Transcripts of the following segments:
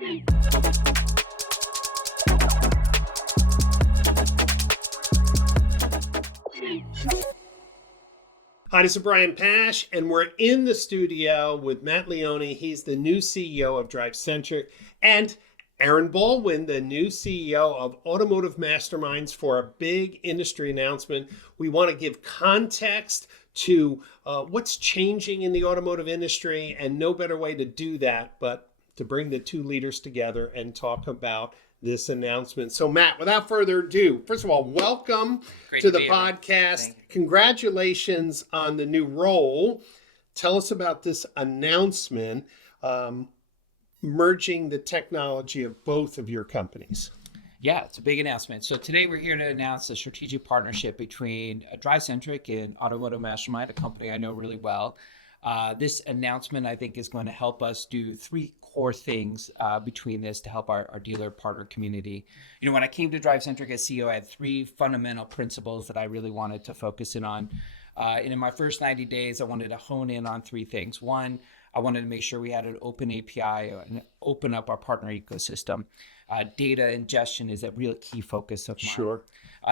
Hi, this is Brian Pash, and we're in the studio with Matt Leone. He's the new CEO of DriveCentric, and Aaron Baldwin, the new CEO of Automotive Masterminds, for a big industry announcement. We want to give context to what's changing in the automotive industry, and no better way to do that but to bring the two leaders together and talk about this announcement. So Matt, without further ado, first of all, welcome to the podcast. Congratulations on the new role. Tell us about this announcement, merging the technology of both of your companies. Yeah, it's a big announcement. So today we're here to announce a strategic partnership between DriveCentric and Automotive Mastermind, a company I know really well. This announcement, I think, is going to help us do three core things between this to help our dealer partner community. You know, when I came to DriveCentric as CEO, I had three fundamental principles that I really wanted to focus in on. And in my first 90 days, I wanted to hone in on three things. One, I wanted to make sure we had an open API and open up our partner ecosystem. Data ingestion is a real key focus of mine. Sure.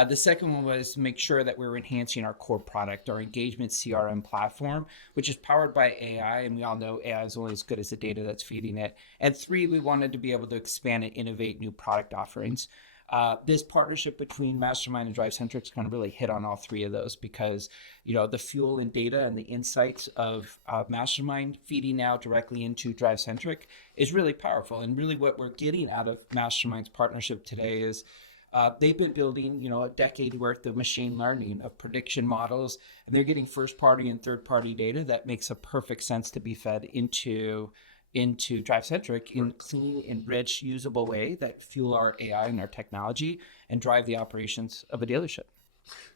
The second one was make sure that we're enhancing our core product, our engagement CRM platform, which is powered by AI. And we all know AI is only as good as the data that's feeding it. And three, we wanted to be able to expand and innovate new product offerings. This partnership between Mastermind and DriveCentric is going to really hit on all three of those because, you know, the fuel and data and the insights of Mastermind feeding now directly into DriveCentric is really powerful. And really what we're getting out of Mastermind's partnership today is they've been building, you know, a decade worth of machine learning, of prediction models, and they're getting first party and third party data that makes a perfect sense to be fed into DriveCentric in clean, enriched, usable way that fuel our AI and our technology and drive the operations of a dealership.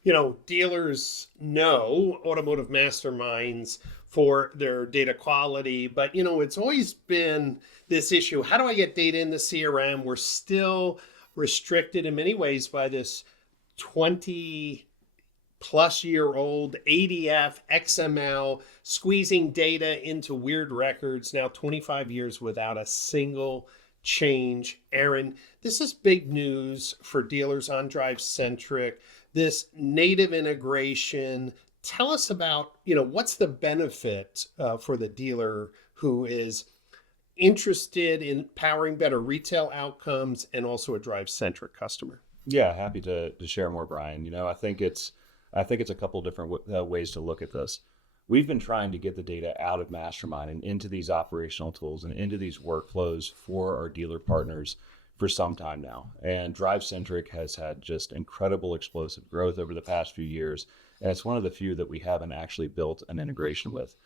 You know, dealers know Automotive Masterminds for their data quality, but, you know, it's always been this issue. How do I get data in the CRM? We're still restricted in many ways by this 20-plus-year-old ADF, XML, squeezing data into weird records, now 25 years without a single change. Aaron, this is big news for dealers on DriveCentric, this native integration. Tell us about, you know, what's the benefit for the dealer who is interested in powering better retail outcomes and also a DriveCentric customer? Yeah, happy to share more, Brian. You know, I think it's a couple different ways to look at this. We've been trying to get the data out of Mastermind and into these operational tools and into these workflows for our dealer partners for some time now. And DriveCentric has had just incredible explosive growth over the past few years. And it's one of the few that we haven't actually built an integration with.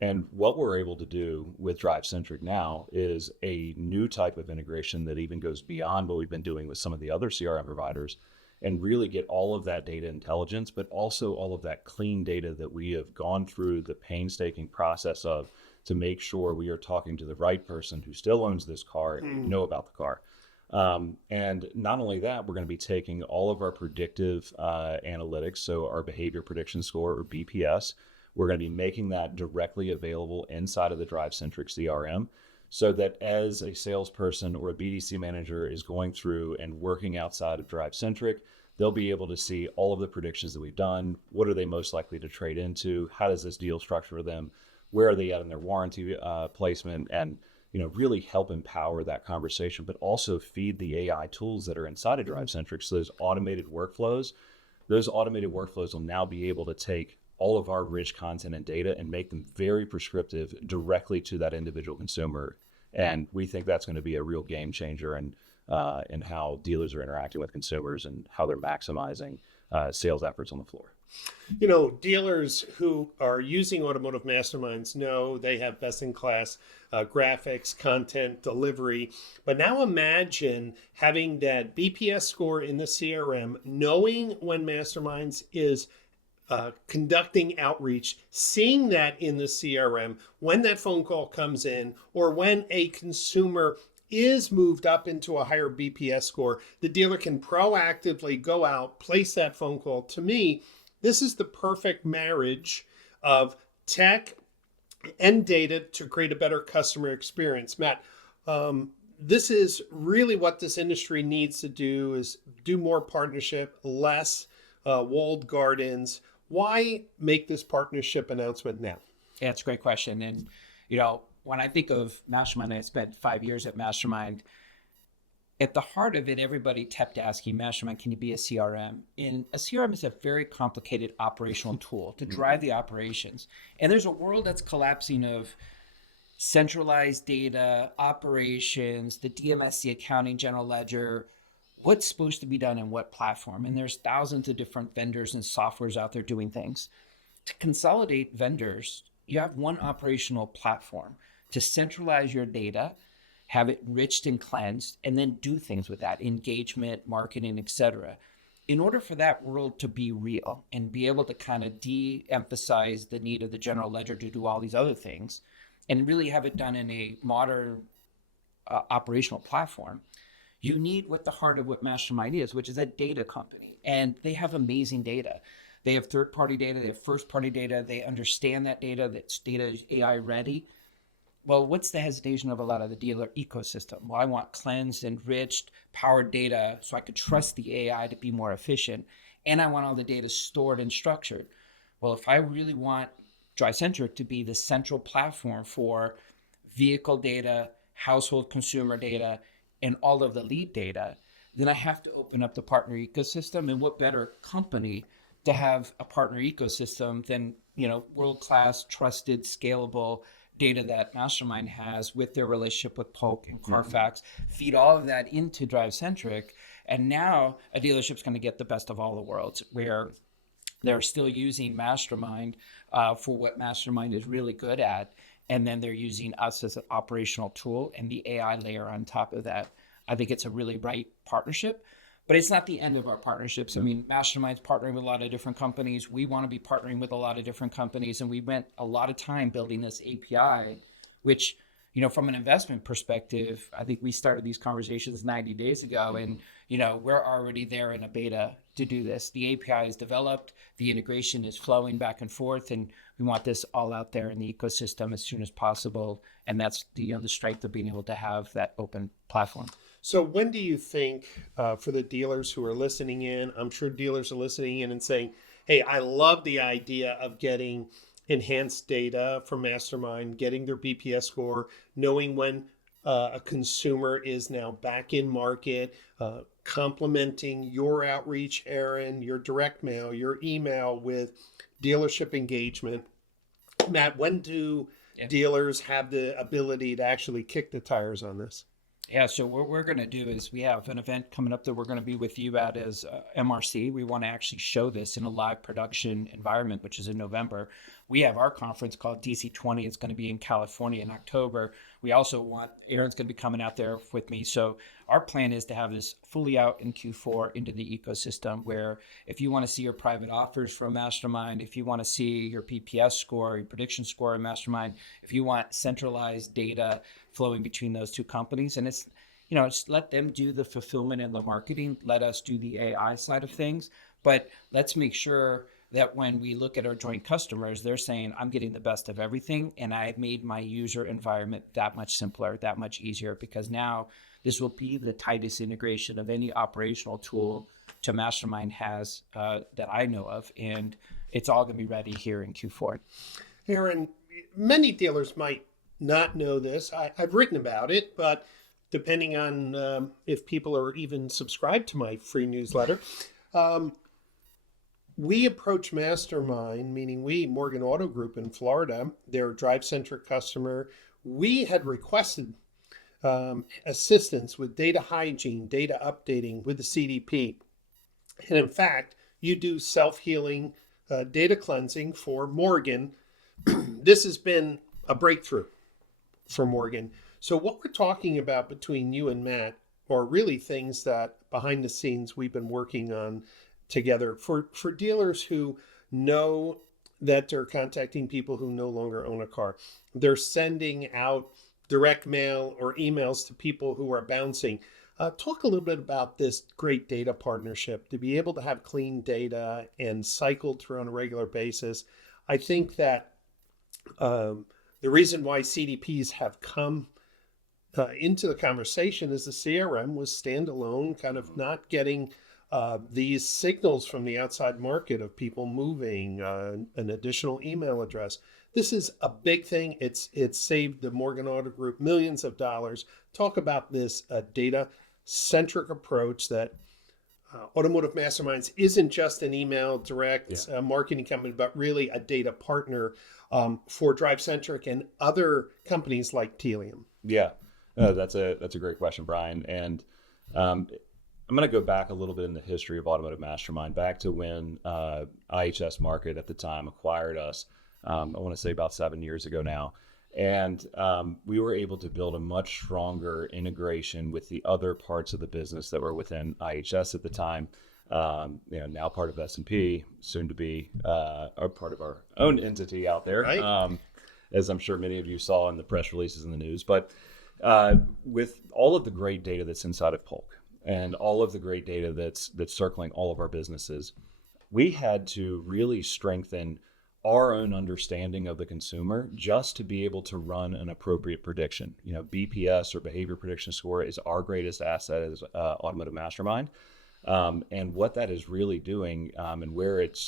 And what we're able to do with DriveCentric now is a new type of integration that even goes beyond what we've been doing with some of the other CRM providers and really get all of that data intelligence, but also all of that clean data that we have gone through the painstaking process of to make sure we are talking to the right person who still owns this car and know about the car. And not only that, we're going to be taking all of our predictive analytics, so our behavior prediction score, or BPS, we're going to be making that directly available inside of the DriveCentric CRM so that as a salesperson or a BDC manager is going through and working outside of DriveCentric, they'll be able to see all of the predictions that we've done. What are they most likely to trade into? How does this deal structure for them? Where are they at in their warranty placement? And, you know, really help empower that conversation, but also feed the AI tools that are inside of DriveCentric. So those automated workflows will now be able to take all of our rich content and data and make them very prescriptive directly to that individual consumer. And we think that's going to be a real game changer in how dealers are interacting with consumers and how they're maximizing sales efforts on the floor. You know, dealers who are using Automotive Masterminds know they have best-in-class graphics, content, delivery. But now imagine having that BPS score in the CRM, knowing when Masterminds is conducting outreach, seeing that in the CRM, when that phone call comes in, or when a consumer is moved up into a higher BPS score, the dealer can proactively go out, place that phone call. To me, this is the perfect marriage of tech and data to create a better customer experience. Matt, this is really what this industry needs to do, is do more partnership, less walled gardens. Why make this partnership announcement now? Yeah, it's a great question. And, when I think of Mastermind, I spent 5 years at Mastermind. At the heart of it, everybody kept asking Mastermind, can you be a CRM? And a CRM is a very complicated operational tool to drive the operations. And there's a world that's collapsing of centralized data, operations, the DMS, the accounting, general ledger, what's supposed to be done in what platform. And there's thousands of different vendors and softwares out there doing things. To consolidate vendors, you have one operational platform to centralize your data, have it enriched and cleansed, and then do things with that, engagement, marketing, etc. In order for that world to be real and be able to kind of de-emphasize the need of the general ledger to do all these other things and really have it done in a modern operational platform, you need what the heart of what Mastermind is, which is a data company. And they have amazing data. They have third-party data, they have first-party data, they understand that data, that's data is AI ready. Well, what's the hesitation of a lot of the dealer ecosystem? Well, I want cleansed, enriched, powered data so I could trust the AI to be more efficient. And I want all the data stored and structured. Well, if I really want DriveCentric to be the central platform for vehicle data, household consumer data, and all of the lead data, then I have to open up the partner ecosystem. And what better company to have a partner ecosystem than, world-class, trusted, scalable data that Mastermind has with their relationship with Polk and Carfax, feed all of that into DriveCentric. And now a dealership's going to get the best of all the worlds, where they're still using Mastermind for what Mastermind is really good at. And then they're using us as an operational tool and the AI layer on top of that. I think it's a really right partnership. But it's not the end of our partnerships. I mean, Mastermind's partnering with a lot of different companies. We want to be partnering with a lot of different companies. And we spent a lot of time building this API, which, from an investment perspective, I think we started these conversations 90 days ago. And, we're already there in a beta to do this. The API is developed. The integration is flowing back and forth. And we want this all out there in the ecosystem as soon as possible. And that's the strength of being able to have that open platform. So when do you think, for the dealers who are listening in, I'm sure dealers are listening in and saying, hey, I love the idea of getting enhanced data from Mastermind, getting their BPS score, knowing when a consumer is now back in market, complementing your outreach, Aaron, your direct mail, your email with dealership engagement. Matt, when do dealers have the ability to actually kick the tires on this? Yeah, so what we're going to do is we have an event coming up that we're going to be with you at as MRC. We want to actually show this in a live production environment, which is in November. We have our conference called DC20. It's going to be in California in October. We also want, Aaron's going to be coming out there with me. So our plan is to have this fully out in Q4 into the ecosystem, where if you want to see your private offers from Mastermind, if you want to see your PPS score, your prediction score in Mastermind, if you want centralized data flowing between those two companies, and it's, just let them do the fulfillment and the marketing. Let us do the AI side of things. But let's make sure that when we look at our joint customers, they're saying, I'm getting the best of everything. And I've made my user environment that much simpler, that much easier, because now this will be the tightest integration of any operational tool to Mastermind has that I know of. And it's all going to be ready here in Q4. Aaron, many dealers might not know this. I've written about it, but depending on if people are even subscribed to my free newsletter, we approach Mastermind, meaning we, Morgan Auto Group in Florida, their DriveCentric customer. We had requested assistance with data hygiene, data updating with the CDP. And in fact, you do self-healing data cleansing for Morgan. This has been a breakthrough for Morgan. So what we're talking about between you and Matt are really things that behind the scenes we've been working on together for dealers who know that they're contacting people who no longer own a car. They're sending out direct mail or emails to people who are bouncing. Talk a little bit about this great data partnership to be able to have clean data and cycled through on a regular basis. I think that the reason why CDPs have come into the conversation is the CRM was standalone, kind of not getting these signals from the outside market of people moving, an additional email address. This is a big thing. It's saved the Morgan Auto Group millions of dollars. Talk about this data-centric approach that Automotive Masterminds isn't just an email direct marketing company, but really a data partner for DriveCentric and other companies like Telium. Yeah, that's a great question, Brian. And I'm going to go back a little bit in the history of Automotive Mastermind, back to when IHS Markit at the time acquired us. I want to say about 7 years ago now. And we were able to build a much stronger integration with the other parts of the business that were within IHS at the time. Now part of S&P, soon to be a part of our own entity out there, right. As I'm sure many of you saw in the press releases in the news. But with all of the great data that's inside of Polk and all of the great data that's circling all of our businesses, we had to really strengthen our own understanding of the consumer just to be able to run an appropriate prediction. BPS, or behavior prediction score, is our greatest asset as Automotive Mastermind. And what that is really doing, and where it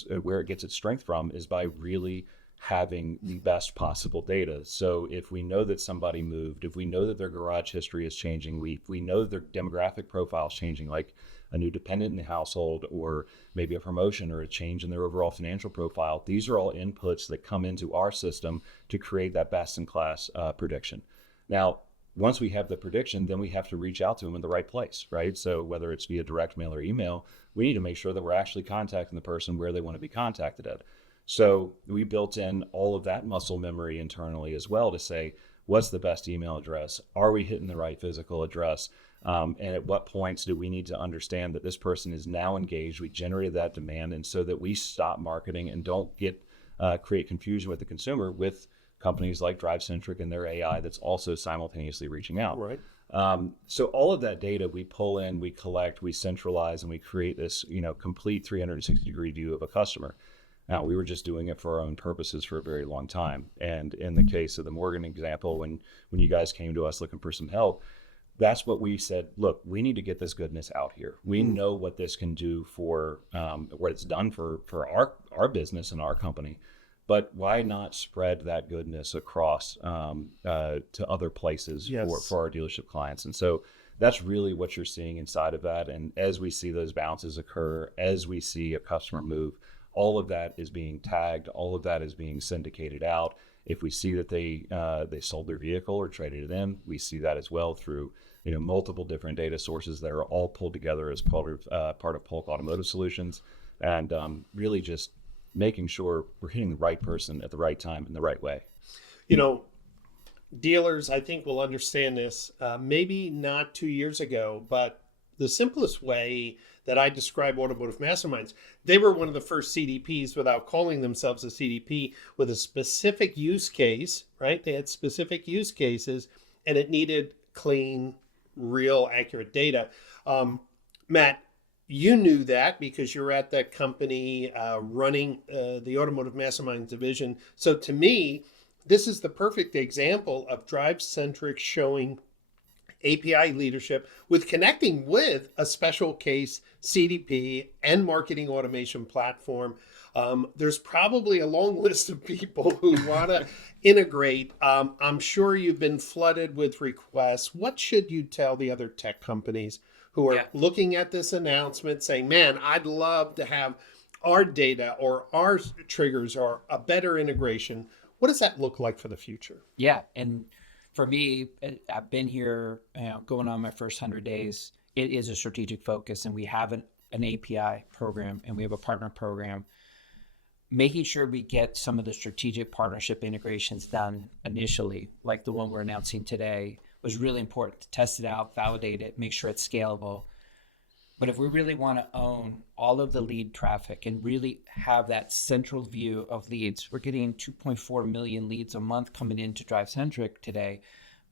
gets its strength from, is by really having the best possible data. So if we know that somebody moved, if we know that their garage history is changing, we know that their demographic profile is changing, like a new dependent in the household, or maybe a promotion or a change in their overall financial profile, these are all inputs that come into our system to create that best-in-class prediction. Now, once we have the prediction, then we have to reach out to them in the right place, right? So whether it's via direct mail or email, we need to make sure that we're actually contacting the person where they want to be contacted at. So we built in all of that muscle memory internally as well to say, what's the best email address? Are we hitting the right physical address? And at what points do we need to understand that this person is now engaged? We generated that demand, and so that we stop marketing and don't create confusion with the consumer with companies like DriveCentric and their AI that's also simultaneously reaching out. Right. So all of that data we pull in, we collect, we centralize, and we create this complete 360-degree view of a customer. Now, we were just doing it for our own purposes for a very long time. And in the case of the Morgan example, when you guys came to us looking for some help, that's what we said, look, we need to get this goodness out here. We know what this can do for what it's done for our business and our company. But why not spread that goodness across to other places for our dealership clients? And so that's really what you're seeing inside of that. And as we see those bounces occur, as we see a customer move, all of that is being tagged. All of that is being syndicated out. If we see that they sold their vehicle or traded it in, we see that as well through multiple different data sources that are all pulled together as part of Polk Automotive Solutions, and really just making sure we're hitting the right person at the right time in the right way. Dealers, I think, will understand this. Maybe not 2 years ago, but the simplest way that I describe Automotive Masterminds, they were one of the first CDPs without calling themselves a CDP, with a specific use case, right? They had specific use cases, and it needed clean, real, accurate data. Matt, you knew that because you're at that company running the Automotive Mastermind division. So to me, this is the perfect example of DriveCentric showing API leadership with connecting with a special case CDP and marketing automation platform. There's probably a long list of people who want to integrate. I'm sure you've been flooded with requests. What should you tell the other tech companies who are looking at this announcement saying, man, I'd love to have our data or our triggers or a better integration? What does that look like for the future? Yeah. And for me, I've been here going on my first 100 days. It is a strategic focus, and we have an API program and we have a partner program. Making sure we get some of the strategic partnership integrations done initially, like the one we're announcing today, was really important to test it out, validate it, make sure it's scalable. But if we really want to own all of the lead traffic and really have that central view of leads, we're getting 2.4 million leads a month coming into DriveCentric today,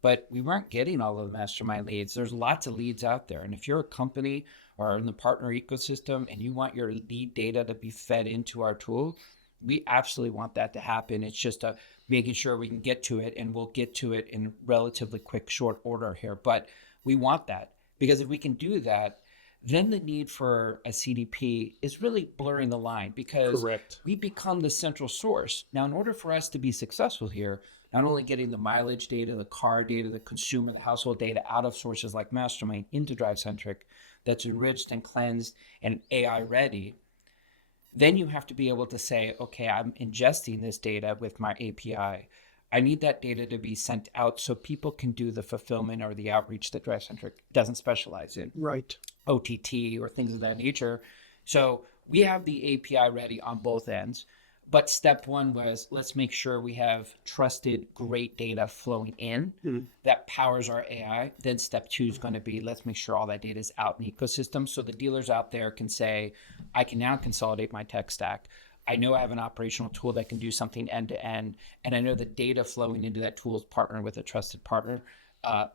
but we weren't getting all of the mastermind leads. There's lots of leads out there. And if you're a company or in the partner ecosystem and you want your lead data to be fed into our tool, we absolutely want that to happen. It's just a making sure we can get to it, and we'll get to it in relatively quick, short order here. But we want that, because if we can do that, then the need for a CDP is really blurring the line, because Correct. we become the central source. Now, in order for us to be successful here, not only getting the mileage data, the car data, the consumer, the household data out of sources like Mastermind into DriveCentric that's enriched and cleansed and AI ready, then you have to be able to say, okay, I'm ingesting this data with my API. I need that data to be sent out so people can do the fulfillment or the outreach that DriveCentric doesn't specialize in, Right. OTT or things of that nature. So we have the API ready on both ends. But step one was, let's make sure we have trusted, great data flowing in that powers our AI. Then step two is going to be, let's make sure all that data is out in the ecosystem, so the dealers out there can say, I can now consolidate my tech stack. I know I have an operational tool that can do something end to end, and I know the data flowing into that tool is partnering with a trusted partner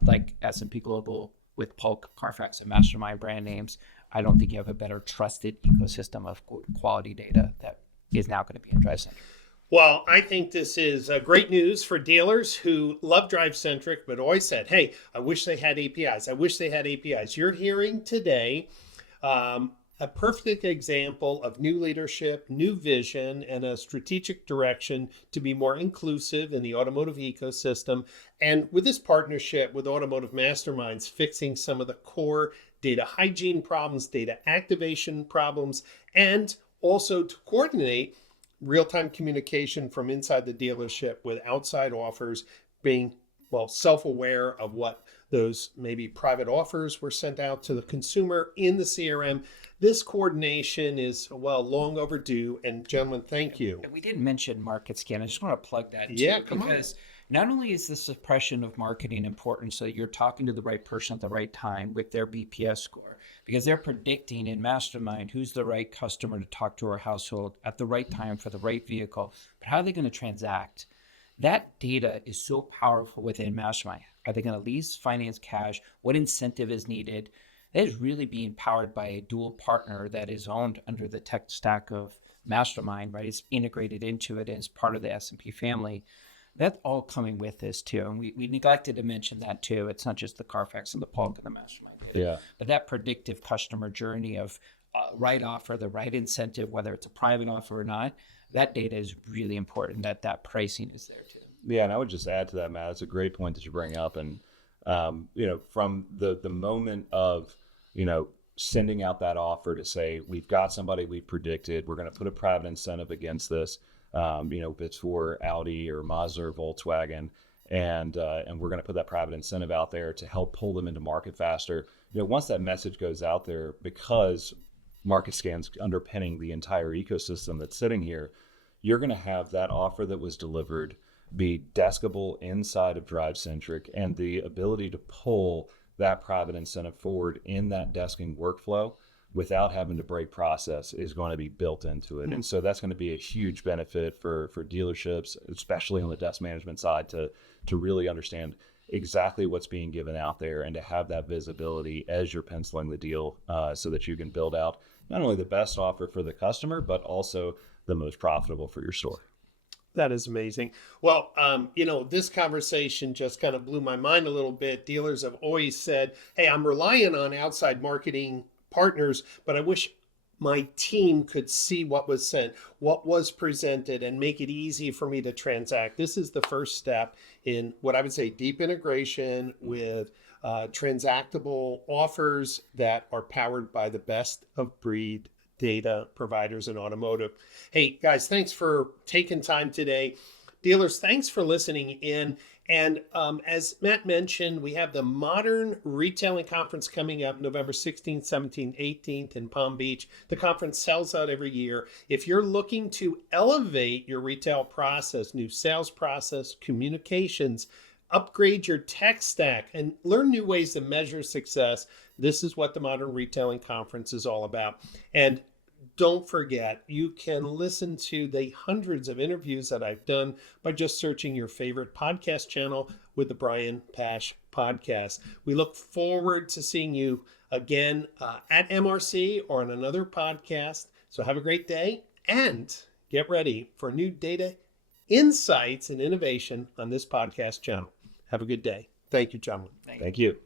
like S&P Global with Polk, Carfax, and Mastermind brand names. I don't think you have a better trusted ecosystem of quality data that is now going to be in DriveCentric. Well, I think this is great news for dealers who love DriveCentric, but always said, hey, I wish they had APIs. I wish they had APIs. You're hearing today a perfect example of new leadership, new vision, and a strategic direction to be more inclusive in the automotive ecosystem. And with this partnership with Automotive Masterminds, fixing some of the core data hygiene problems, data activation problems, and also to coordinate real-time communication from inside the dealership with outside offers, being, well, self-aware of what those maybe private offers were sent out to the consumer in the CRM. This coordination is, well, long overdue. And gentlemen, thank you. We didn't mention market scan. I just want to plug that too, Yeah, come because not only is the suppression of marketing important, so you're talking to the right person at the right time with their BPS score, because they're predicting in Mastermind who's the right customer to talk to our household at the right time for the right vehicle. But how are they going to transact? That data is so powerful within Mastermind. Are they going to lease, finance, cash? What incentive is needed? That is really being powered by a dual partner that is owned under the tech stack of Mastermind, right? It's integrated into it as part of the S&P family. That's all coming with this too. And we neglected to mention that too. It's not just the Carfax and the Polk and the Mastermind data, Yeah. but that predictive customer journey of right offer, the right incentive, whether it's a private offer or not, that data is really important, that pricing is there too. Yeah, and I would just add to that, Matt. It's a great point that you bring up. And, from the moment of, sending out that offer to say, we've got somebody we've predicted, we're going to put a private incentive against this, if it's for Audi or Mazda or Volkswagen, and we're going to put that private incentive out there to help pull them into market faster. Once that message goes out there, because market scans underpinning the entire ecosystem that's sitting here, you're going to have that offer that was delivered be deskable inside of DriveCentric, and the ability to pull that private incentive forward in that desking workflow without having to break process is going to be built into it. And so that's going to be a huge benefit for dealerships, especially on the desk management side, to really understand exactly what's being given out there and to have that visibility as you're penciling the deal, so that you can build out not only the best offer for the customer, but also the most profitable for your store. That is amazing. Well, this conversation just kind of blew my mind a little bit. Dealers have always said, hey, I'm relying on outside marketing partners, but I wish my team could see what was sent, what was presented, and make it easy for me to transact. This is the first step in what I would say deep integration with transactable offers that are powered by the best of breed data providers in automotive. Hey, guys, thanks for taking time today. Dealers, thanks for listening in. And as Matt mentioned, we have the Modern Retailing Conference coming up November 16th, 17th, 18th in Palm Beach. The conference sells out every year. If you're looking to elevate your retail process, new sales process, communications, upgrade your tech stack, and learn new ways to measure success, this is what the Modern Retailing Conference is all about. And don't forget, you can listen to the hundreds of interviews that I've done by just searching your favorite podcast channel with the Brian Pash Podcast. We look forward to seeing you again at MRC or on another podcast. So have a great day and get ready for new data insights and innovation on this podcast channel. Have a good day. Thank you, gentlemen. Thank you.